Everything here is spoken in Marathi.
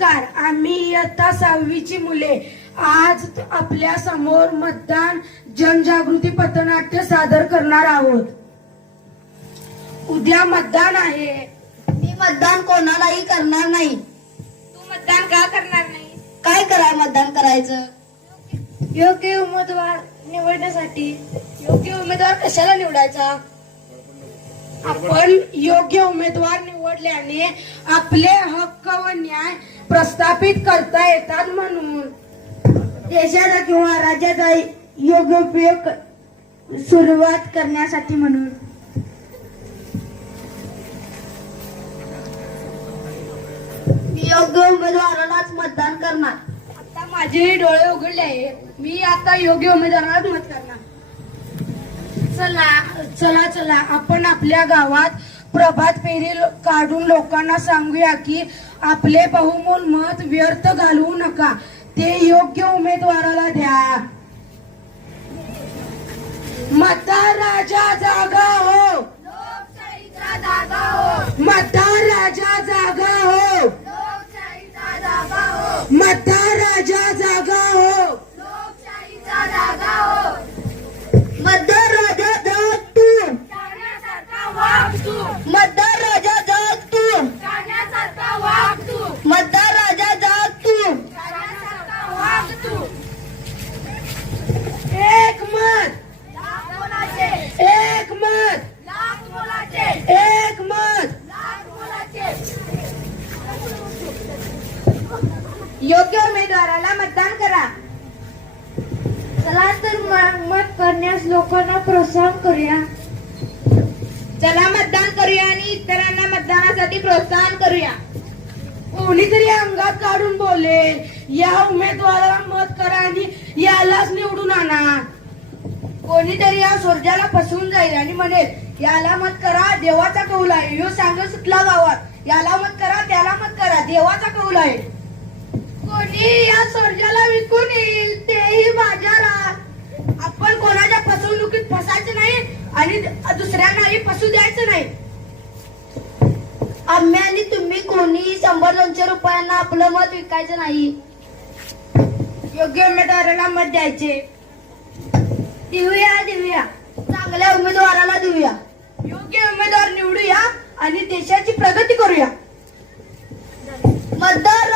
नमस्कार. आम्ही इयत्ता 6वीची मुले आज आपल्या समोर मतदान जनजागृती पथनाट्य सादर करणार आहोत. उद्या मतदान आहे. मी मतदान कोणालाही करणार नाही. तू मतदान का करणार नाही? काय कराय मतदान करायचं? योग्य उमेदवार निवडण्यासाठी. योग्य उमेदवार कशाला निवडायचा? आपण योग्य उमेदवार निवडल्याने आपले हक्क व न्याय प्रस्थापित करता येतात म्हणून. देशाचा किंवा राज्याचा योग्य उपयोग सुरुवात करण्यासाठी म्हणून. मी योग्य उमेदवारालाच मतदान करणार. आता माझे डोळे उघडले आहे. मी आता योग्य उमेदवारालाच मत करणार. चला चला आपण आपल्या गावात प्रभात फेरी काढून लोकांना सांगूया की आपले बहुमोल मत व्यर्थ घालवू नका, ते योग्य उमेदवाराला द्या. मतदार राजा जागा हो, लोकशाहीचा जागा हो, मतदार राजा जागा हो, लोकशाहीचा जागा हो, मतदार राजा जागा हो, लोकशाहीचा जागा हो. मतदार राजा जाग तू, जाण्यासारखा वाग तू, मतदार राजा जाग तू, जाण्यासारखा वाग तू, मतदार राजा जाग तू. जाण्यासारखा वाग तू. एक मत, लाख मोलाचे, एक मत, लाख मोलाचे, एक मत. लाख मोलाचे. योग्य उमेदवाराला मतदान करा. चला तर मत करण्यास लोकांना प्रोत्साहन करूया. चला मतदान करूया आणि इतरांना मतदानासाठी प्रोत्साहन करूया. कोणीतरी अंगात काढून बोलेल, या उमेदवाराला मत करा आणि यालाच निवडून आणा. कोणीतरी या सोरजाला फसवून जाईल आणि म्हणेल, याला मत करा, देवाचा कौल आहे. ह्यो सांग सुटला गावात, याला मत करा, त्याला मत करा, देवाचा कौल आहे. कोणी या सोरजाला विकून येईल, तेही बाजारात. आपण कोणाच्या फसवणुकीत फसायचं नाही आणि दुसऱ्यांनाही फसू द्यायचं नाही. आम्ही आणि तुम्ही कोणी 100-200 रुपयांना आपलं मत विकायचं नाही. योग्य उमेदवाराला मत द्यायचे. देऊया चांगल्या उमेदवाराला देऊया. योग्य उमेदवार निवडूया आणि देशाची प्रगती करूया. मतदार